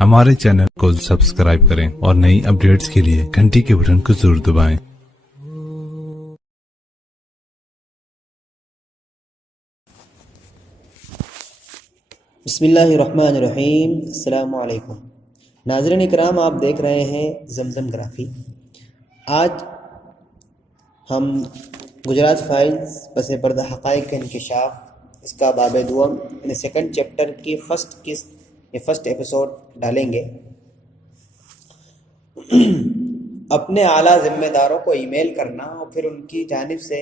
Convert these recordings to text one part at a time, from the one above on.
हमारे चैनल को सब्सक्राइब करें और नई अपडेट्स के लिए घंटी के बटन को जरूर दबाएं। बिस्मिल्लाहिर्रहमानिर्रहीम। अस्सलामु अलैकुम। नाज़रीन इकराम, आप देख रहे हैं जमजम ग्राफी। आज हम गुजरात फाइल्स पस पर्दा हक़ाइक़ का इंकशाफ, इसका बाब दुआम यानी सेकंड चैप्टर की फर्स्ट एपिसोड डालेंगे। अपने आला ज़िम्मेदारों को ईमेल करना और फिर उनकी जानिब से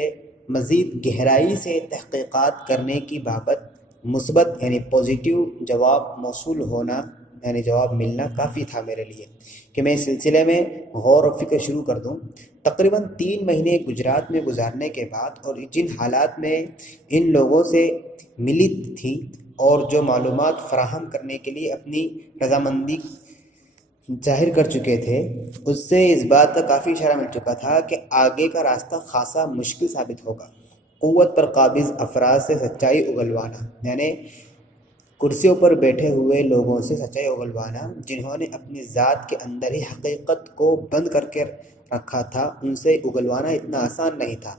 मज़ीद गहराई से तहक़ीक़ात करने की बाबत मुस्बत यानी पॉजिटिव जवाब मौसूल होना यानी जवाब मिलना काफ़ी था मेरे लिए कि मैं इस सिलसिले में गौर और फ़िक्र शुरू कर दूं। तकरीबन 3 महीने गुजरात में गुजारने के बाद और जिन हालात में इन लोगों से मिली थी और जो मालूमात फ़राहम करने के लिए अपनी रज़ामंदी जाहिर कर चुके थे, उससे इस बात का काफ़ी इशारा मिल चुका था कि आगे का रास्ता खासा मुश्किल साबित होगा। क़ुव्वत पर काबिज़ अफराद से सच्चाई उगलवाना यानी कुर्सियों पर बैठे हुए लोगों से सच्चाई उगलवाना, जिन्होंने अपनी ज़ात के अंदर ही हकीकत को बंद करके रखा था, उनसे उगलवाना इतना आसान नहीं था।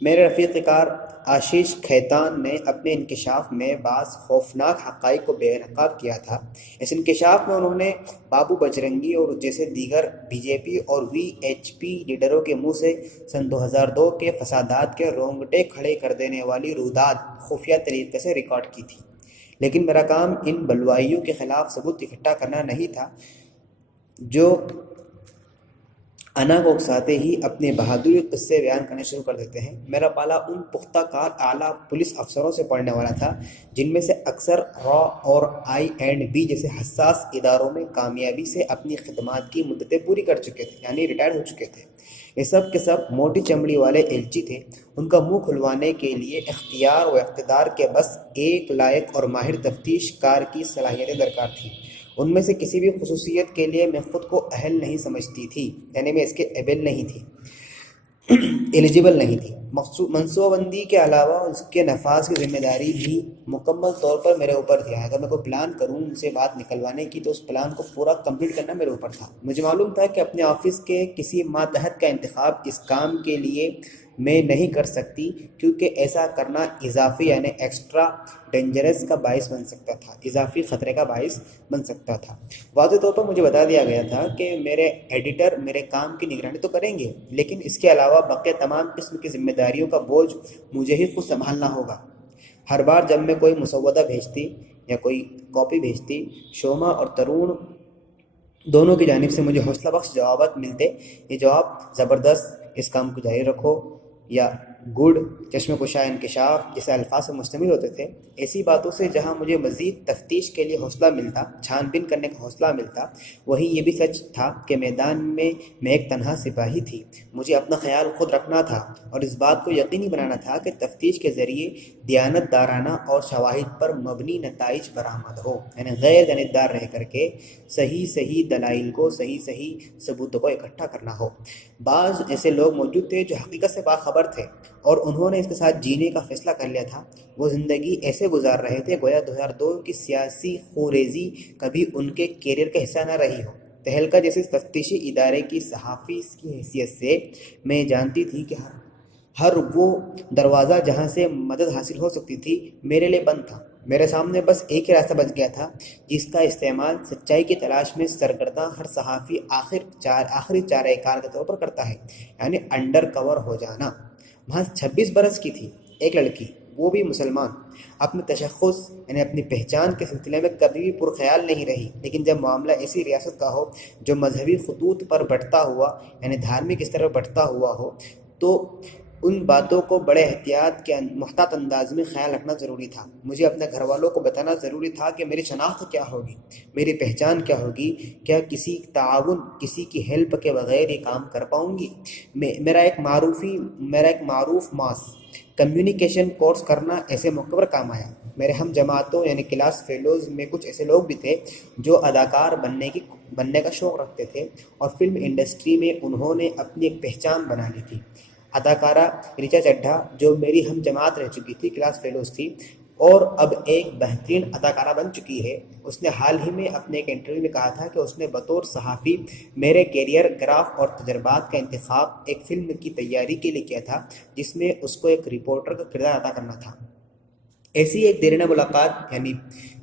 मेरे रफ़ीक़ कार आशीष खैतान ने अपने इंकशाफ में बाज़ खौफनाक हक़ाइक़ को बेनकाब किया था। इस इंकशाफ में उन्होंने बाबू बजरंगी और जैसे दीगर बीजेपी और वीएचपी लीडरों के मुंह से सन 2002 के फसादात के रोंगटे खड़े कर देने वाली रुदात खुफिया तरीके से रिकॉर्ड की थी। लेकिन मेरा काम इन बलवाइयों के ख़िलाफ़ सबूत इकट्ठा करना नहीं था जो अना को उकसाते ही अपने बहादुरी किस्से बयान करने शुरू कर देते हैं। मेरा पाला उन पुख्ता कार आला पुलिस अफसरों से पढ़ने वाला था जिनमें से अक्सर रॉ और I&B जैसे हसास इदारों में कामयाबी से अपनी खिदमात की मुद्दतें पूरी कर चुके थे यानी रिटायर हो चुके थे। ये सब के सब मोटी चमड़ी वाले एलची थे। उनका मुंह खुलवाने के लिए इख्तियार व इक़्तिदार के बस एक लायक और माहिर तफ्तीश कार की सलाहियतें दरकार थी। उनमें से किसी भी खुसूसियत के लिए मैं ख़ुद को अहल नहीं समझती थी, यानी मैं इसके एबल नहीं थी, एलिजिबल नहीं थी। मनसूबाबंदी के अलावा उसके नफाज की ज़िम्मेदारी भी मुकम्मल तौर पर मेरे ऊपर थी। अगर मैं कोई प्लान करूं उनसे बात निकलवाने की, तो उस प्लान को पूरा कंप्लीट करना मेरे ऊपर था। मुझे मालूम था कि अपने ऑफिस के किसी मातहत का इंतखाब इस काम के लिए मैं नहीं कर सकती, क्योंकि ऐसा करना इजाफी यानी एक्स्ट्रा डेंजरस का बाइस बन सकता था, इजाफी ख़तरे का बाइस बन सकता था। वाज़ेह तौर पर मुझे बता दिया गया था कि मेरे एडिटर मेरे काम की निगरानी तो करेंगे, लेकिन इसके अलावा बाकी तमाम किस्म की जिम्मेदारियों का बोझ मुझे ही खुद संभालना होगा। हर बार जब मैं कोई मुसव्वदा भेजती या कोई कॉपी भेजती, शोमा और तरुण दोनों की जानिब से मुझे हौसला बख्श जवाब मिलते। ये जवाब ज़बरदस्त, इस काम को जारी रखो, या गुड, चश्मे कुशा इंकशाफ जैसे अल्फाज से मुश्तमिल होते थे। ऐसी बातों से जहां मुझे मज़ीद तफ्तीश के लिए हौसला मिलता, छानबीन करने का हौसला मिलता, वहीं ये भी सच था कि मैदान में मैं एक तन्हा सिपाही थी। मुझे अपना ख्याल खुद रखना था और इस बात को यकीनी बनाना था कि तफ्तीश के ज़रिए दियानतदाराना और शवाहिद पर मबनी नताइज बरामद हो, यानी गैर जनितदार रह करके सही दलाइल को, सही सबूतों को इकट्ठा करना हो। बाज़ ऐसे लोग मौजूद थे जो हकीकत से बाखबर थे और उन्होंने इसके साथ जीने का फैसला कर लिया था। वो ज़िंदगी ऐसे गुजार रहे थे गोया 2002 की सियासी खुरेज़ी कभी उनके कैरियर का हिस्सा न रही हो। तहलका जैसे तफ्तीशी इदारे की सहाफ़ी की हैसियत से मैं जानती थी कि हर वो दरवाज़ा जहाँ से मदद हासिल हो सकती थी मेरे लिए बंद था। मेरे सामने बस एक ही रास्ता बच गया था, जिसका इस्तेमाल सच्चाई की तलाश में सरगर्दा हर सहाफ़ी आखिरी चारे कार के तौर पर करता है, यानी अंडर कवर हो जाना। महज 26 बरस की थी एक लड़की, वो भी मुसलमान, अपने तशख़्ख़ुस यानी अपनी पहचान के सिलसिले में कभी भी पुरख्याल नहीं रही। लेकिन जब मामला ऐसी रियासत का हो जो मजहबी खतूत पर बढ़ता हुआ यानी धार्मिक स्तर पर बढ़ता हुआ हो, तो उन बातों को बड़े एहतियात के मुहतात अंदाज में ख्याल रखना ज़रूरी था। मुझे अपने घर वालों को बताना ज़रूरी था कि मेरी शनाख्त क्या होगी, मेरी पहचान क्या होगी, क्या किसी ताउन, किसी की हेल्प के बग़ैर ये काम कर पाऊँगी। मेरा एक मारूफ मास कम्युनिकेशन कोर्स करना ऐसे मौके पर काम आया। मेरे हम जमातों यानी क्लास फेलोज़ में कुछ ऐसे लोग भी थे जो अदाकार बनने का शौक़ रखते थे और फिल्म इंडस्ट्री में उन्होंने अपनी एक पहचान बना ली थी। अदाकारा रिचा चड्ढा, जो मेरी हम जमात रह चुकी थी, क्लास फेलोज़ थी, اور اب ایک بہترین اداکارہ بن چکی ہے۔ اس نے حال ہی میں اپنے ایک انٹرویو میں کہا تھا کہ اس نے بطور صحافی میرے کیریئر گراف اور تجربات کا انتخاب ایک فلم کی تیاری کے لیے کیا تھا جس میں اس کو ایک رپورٹر کا کردار ادا کرنا تھا۔ ایسی ایک دیرینہ ملاقات یعنی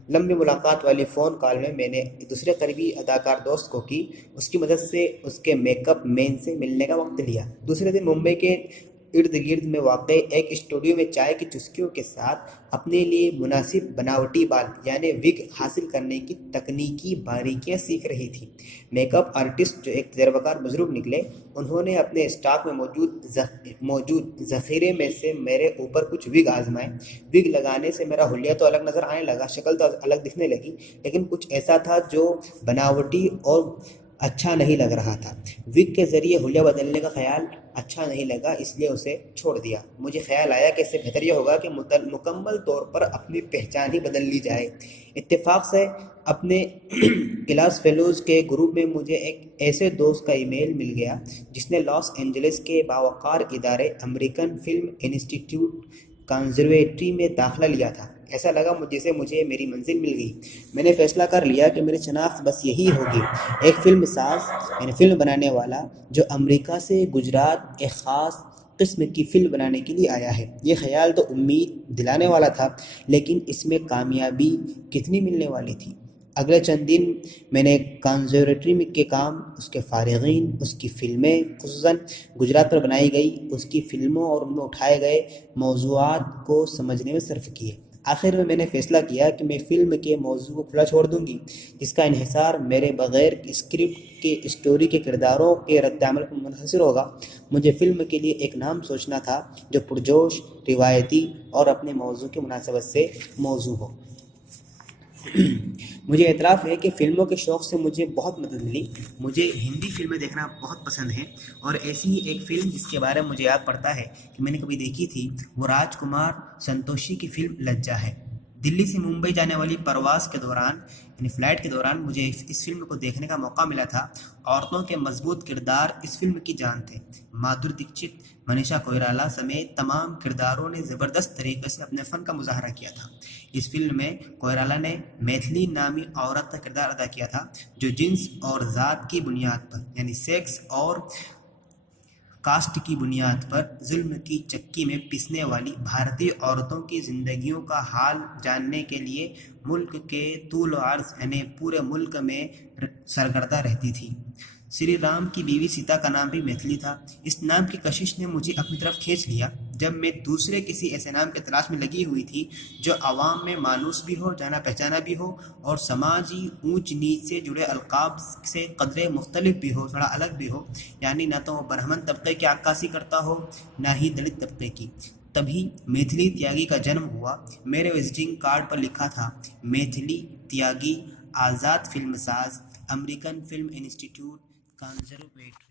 لمبی ملاقات والی فون کال میں نے دوسرے قریبی اداکار دوست کو کی، اس کی مدد سے اس کے میک اپ مین سے ملنے کا وقت لیا۔ دوسرے دن ممبئی کے ارد گرد میں واقع ایک اسٹوڈیو میں چائے کی چسکیوں کے ساتھ اپنے لیے مناسب بناوٹی بال یعنی وگ حاصل کرنے کی تکنیکی باریکیاں سیکھ رہی تھی۔ میک اپ آرٹسٹ جو ایک تجربہ کار بزرگ نکلے، انہوں نے اپنے اسٹاک میں موجود ذخیرے میں سے میرے اوپر کچھ وگ آزمائے۔ وگ لگانے سے میرا حلیہ تو الگ نظر آنے لگا، شکل تو الگ دکھنے لگی، لیکن کچھ ایسا تھا جو بناوٹی اور اچھا نہیں لگ رہا تھا۔ وگ کے ذریعے حلیہ بدلنے کا خیال اچھا نہیں لگا، اس لیے اسے چھوڑ دیا۔ مجھے خیال آیا کہ اس سے بہتر یہ ہوگا کہ مکمل طور پر اپنی پہچان ہی بدل لی جائے۔ اتفاق سے اپنے کلاس فیلوز کے گروپ میں مجھے ایک ایسے دوست کا ای میل مل گیا جس نے لاس اینجلس کے باوقار ادارے امریکن فلم انسٹیٹیوٹ کنزرویٹری میں داخلہ لیا تھا۔ ایسا لگا جیسے مجھے میری منزل مل گئی۔ میں نے فیصلہ کر لیا کہ میری شناخت بس یہی ہوگی، ایک فلم ساز یعنی فلم بنانے والا جو امریکہ سے گجرات ایک خاص قسم کی فلم بنانے کے لیے آیا ہے۔ یہ خیال تو امید دلانے والا تھا، لیکن اس میں کامیابی کتنی ملنے والی تھی۔ اگلے چند دن میں نے کنزرویٹری کے کام، اس کے فارغین، اس کی فلمیں خصوصاً گجرات پر بنائی گئی اس کی فلموں اور ان میں اٹھائے گئے موضوعات کو سمجھنے میں صرف کیے۔ آخر میں نے فیصلہ کیا کہ میں فلم کے موضوع کو کھلا چھوڑ دوں گی جس کا انحصار میرے بغیر اسکرپٹ کے اسٹوری کے کرداروں کے رد عمل پر منحصر ہوگا۔ مجھے فلم کے لیے ایک نام سوچنا تھا جو پرجوش، روایتی اور اپنے موضوع کی مناسبت سے موزوں ہو۔ مجھے اعتراف ہے کہ فلموں کے شوق سے مجھے بہت مدد ملی۔ مجھے ہندی فلمیں دیکھنا بہت پسند ہے، اور ایسی ہی ایک فلم جس کے بارے میں مجھے یاد پڑتا ہے کہ میں نے کبھی دیکھی تھی وہ راج کمار سنتوشی کی فلم لجا ہے۔ دلی سے ممبئی جانے والی پرواز کے دوران یعنی فلائٹ کے دوران مجھے اس فلم کو دیکھنے کا موقع ملا تھا۔ عورتوں کے مضبوط کردار اس فلم کی جان تھے۔ مادھوری دیکشت، منیشا کوئرالہ سمیت تمام کرداروں نے زبردست طریقے سے اپنے فن کا مظاہرہ کیا تھا۔ اس فلم میں کوئرالہ نے میتھلی نامی عورت کا کردار ادا کیا تھا جو جنس اور ذات کی بنیاد پر یعنی سیکس اور کاسٹ کی بنیاد پر ظلم کی چکی میں پسنے والی بھارتی عورتوں کی زندگیوں کا حال جاننے کے لیے ملک کے طول و عرض یعنی پورے ملک میں سرگردہ رہتی تھی۔ سری رام کی بیوی سیتا کا نام بھی میتھلی تھا۔ اس نام کی کشش نے مجھے اپنی طرف کھینچ لیا جب میں دوسرے کسی ایسے نام کی تلاش میں لگی ہوئی تھی جو عوام میں مانوس بھی ہو، جانا پہچانا بھی ہو، اور سماجی اونچ نیچ سے جڑے القاب سے قدرے مختلف بھی ہو، تھوڑا الگ بھی ہو، یعنی نہ تو وہ برہمن طبقے کی عکاسی کرتا ہو نہ ہی دلت طبقے کی۔ تبھی میتھلی تیاگی کا جنم ہوا۔ میرے وزٹنگ کارڈ پر لکھا تھا میتھلی تیاگی، آزاد فلم ساز، امریکن فلم انسٹیٹیوٹ کنزرویٹری۔